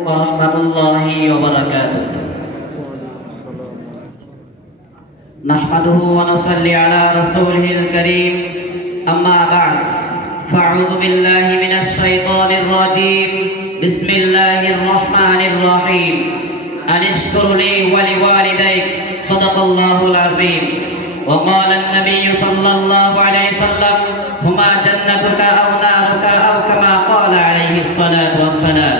ورحمة الله وبركاته نحمده ونصلي على رسوله الكريم أما بعد فأعوذ بالله من الشيطان الرجيم بسم الله الرحمن الرحيم أن اشكر لي ولوالديك صدق الله العظيم وقال النبي صلى الله عليه وسلم هما جنتك أو نارك أو كما قال عليه الصلاة والسلام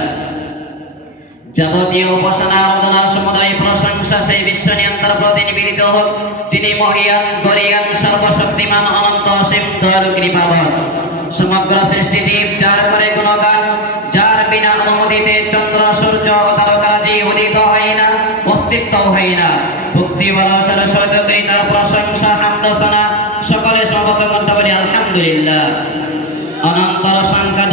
যাবতীয় উপাসনা, আরাধনা, সমুদায় প্রশংসা সেই বিশ্ব নিয়ন্ত্রণ প্রতি নিবেদিত হোক। যিনি মহিয়ান, গরিয়ান, সর্বশক্তিমান, অনন্ত অসীম দয়ালু কৃপাবন সমগ্র সৃষ্টি জীব, যার করে গুণগান, যার বিনা অনুমতিতে চন্দ্র, সূর্য তারকারাজি উদিত হয় না অস্তিত্ব হয় না ভক্তি বলা সরস্বতী তার প্রশংসা হামদসনা সকলে সমবেত মন্ত্র বলি আলহামদুলিল্লাহ। অনন্তর সংখ্যা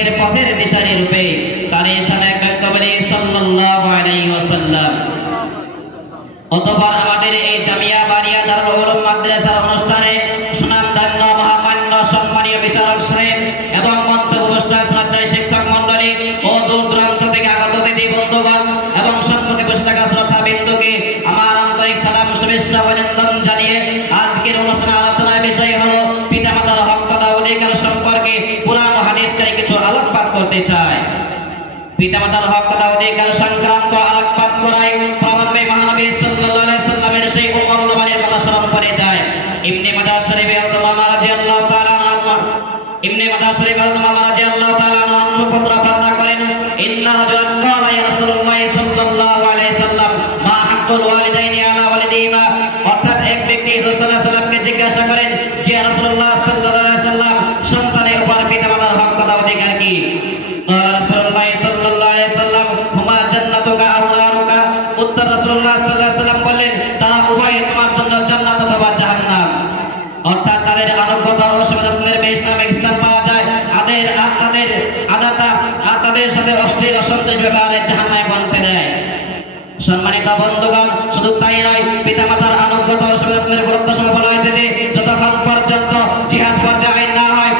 ভ্রান্ত পথের দিশারি রূপে তার সাথে কবরে সাল্লাল্লাহু আলাইহি ওয়াসাল্লাম। অতঃপর আমাদের এই জামিয়া বাড়িয়া দারুল উলুম মাদ্রাসার অনুষ্ঠানে সুনামধন্য, মহামান্য, সম্মানীয় বিচারক সাহেব এবং করতে চায়। পিতামাতার হক কথা অধিকার সংক্রান্ত আলোকপাত করাই প্রারম্ভে মহানবী সাল্লামের সেই বাণীর কথা স্মরণ করে যায়। ইবনে মাদার শরীফে আল-মামা রাদিয়াল্লাহু তাআলা আনহু ইবনে মাদার শরীফে আল-মামা রাদিয়াল্লাহু তাআলা আনহু পুত্র বর্ণনা করেন, ইন্না অর্থাৎ এক ব্যক্তি রাসূল উত্তর রাসূলুল্লাহ সাল্লাল্লাহু আলাইহি বললেন, তারা উভয় তোমার জন্য জান্নাত অথবা জাহান্নাম। অর্থাৎ তাদের আনুগত ও সমাজের বেশ নামে স্থান পাওয়া যায়। তাদের আর তাদের আদাতা আর তাদের সাথে অশ্লীল অসন্তোষ ব্যবহারে জাহান্নামে পৌঁছে দেয়। সম্মানিত বন্ধুগণ, শুধু তাই নয়, পিতামাতার আনুগত ও সমাজের গুরুত্ব সময় বলা হয়েছে যে, যতক্ষণ পর্যন্ত জিহাদ পর্যায়ে না হয়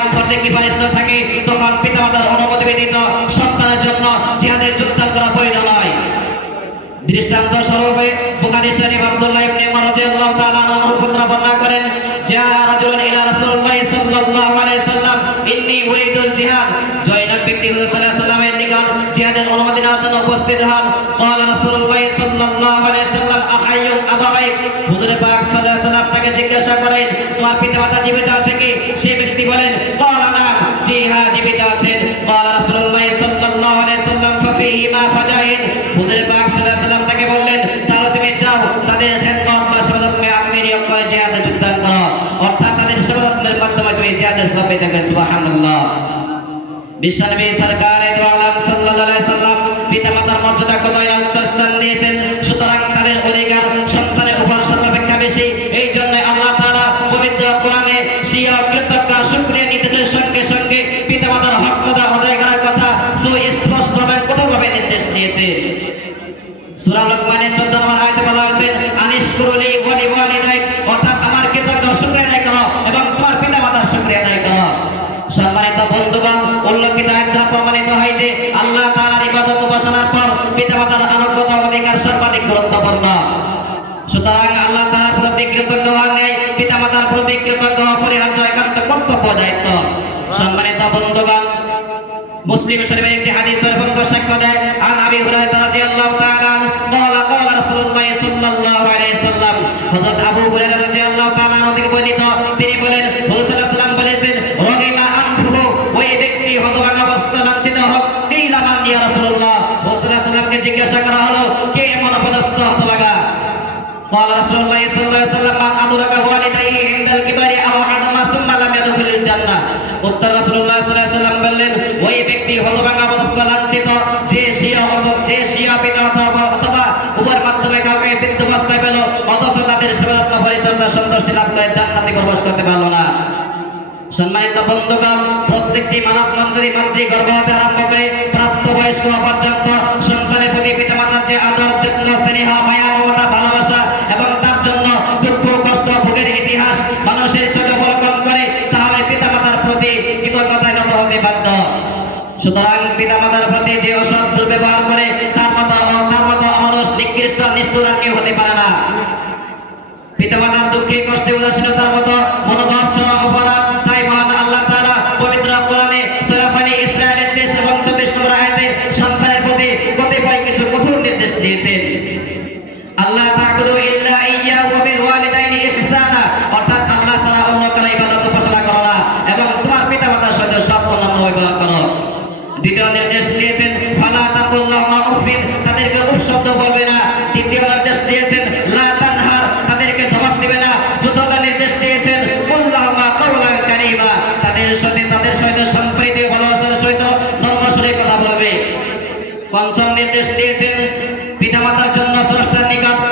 কিফায়া ইসলাম থাকে তখন পিতামাতার অনুমতি ব্যতীত সন্তানের জন্য জিহাদের যোগদান করা প্রয়োজন নয় দৃষ্টান্ত স্বরূপে বুখারী শরীফ আব্দুল্লাহ ইবনে উমর রাদিয়াল্লাহু তাআলা আনহু পুত্র বর্ণনা করেন যা রাজুলুন ইলা রাসূলুল্লাহ সাল্লাল্লাহু আলাইহি সাল্লাম, ইন্নী উরিদুল জিহাদ। জয়নাব ব্যক্তি হুজুর সাল্লাল্লাহু আলাইহি সাল্লামের নিকট জিহাদের অনুমতি নেওয়ার জন্য উপস্থিত হন। ক্বালা রাসূলুল্লাহ সাল্লাল্লাহু আলাইহি সাল্লাম আহাইয়ু আবাইক হুজুর পাক সাল্লাল্লাহু আলাইহি সাল্লাম তাকে জিজ্ঞাসা করেন, তোমার পিতামাতা জীবিত আছে কি? সে ব্যক্তি মাধ্যমে তুমি জিহাদের সুবহানাল্লাহ। বিশ্বনবী সরকার দু আলম সাল্লাল্লাহু আলাইহি সাল্লাম পিতামাতার মর্যাদা কতই তার প্রতি কৃতজ্ঞ অপরিহার্য একান্ত কর্তব্য, দায়িত্ব। সম্মানিত বন্ধুগণ, মুসলিম শরীফের একটি হাদিস এবং সাক্ষ্য দেয় আন আবি হুরায়রা রাদিয়াল্লাহু তাআলা বলা বলা রাসূলুল্লাহ সাল্লাল্লাহু আলাইহি সাল্লাম। হযরত আবু হুরায়রা রাদিয়াল্লাহু তাআলা থেকে বর্ণিত, তিনি বলেন হুজুর সাল্লাল্লাহু আলাইহি বলেছেন, রগিমা আনফুহু ওই ব্যক্তি হতভাগা অবস্থা লাঞ্ছিত হোক। কিলা মান ইয়া রাসূলুল্লাহ হুজুর সাল্লাল্লাহু আলাইহি জিজ্ঞাসা করা হলো قال رسول الله صلى الله عليه وسلم من أدرك والديه عند الكبر أو أحدهما ثم لم يدخل الجنة উত্তর রাসূলুল্লাহ সাল্লাল্লাহু আলাইহি ওয়াসাল্লাম বললেন ওই ব্যক্তি হতভাগা অবস্থা লাঞ্ছিত যে শিয়া অথবা যে শিয়া পিতা অথবা অথবা উভয়ের মাধ্যমে কাউকে বৃদ্ধ অবস্থায় পেল অথচ তাদের সেবাযত্ন পরিচর্যা সন্তুষ্টি লাভ করে জান্নাতে প্রবেশ করতে পারলো না সম্মানিত বন্ধুগণ প্রত্যেকটি মানব মন্ত্রী মাতৃ গর্ভ হতে আরম্ভ করে প্রাপ্ত বয়স্ক হওয়া পর্যন্ত সন্তানের প্রতি পিতামাতার যে আদর যত্ন স্নেহ মায়া মমতা মানুষের চোখে বলকম করে, তাহলে পিতা মাতার প্রতি কৃতজ্ঞতায় নত হতে বাধ্য। সুতরাং পিতা মাতার প্রতি যে অসৎ দুর্ব্যবহার করে, তার মতো তার মতো অমানুষ, নিকৃষ্ট, নিষ্ঠুর আর কেউ হতে পারে না। পিতা মাতার দুঃখে, কষ্টে, উদাসীনতার মতো মনোভাব চলা অপরাধ, তাই মহান আল্লাহ তারা পবিত্র কোরআনে সেরাফানি ইসরায়েলের দেশ এবং চব্বিশ নম্বর আয়াতে সন্তানের প্রতি কতিপয় কিছু কঠোর নির্দেশ দিয়েছেন। আল্লাহ পঞ্চম নির্দেশ দিয়েছেন পিতামাতার জন্য স্রষ্টার নিকট।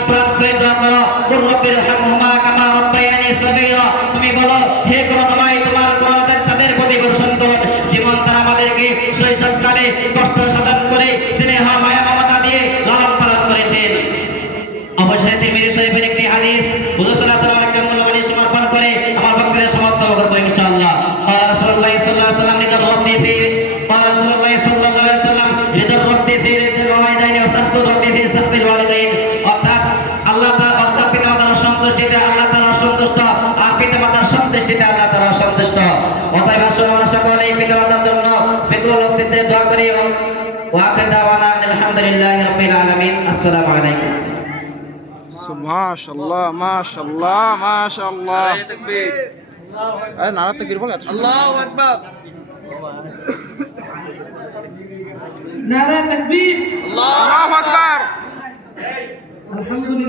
মাশাল্লাহ মাশাল্লাহ মাশাল্লাহ আরে নারা তো গিরবল এত আল্লাহু আকবার। নারা তাকবীর। আল্লাহু আকবার। আলহামদুলিল্লাহ।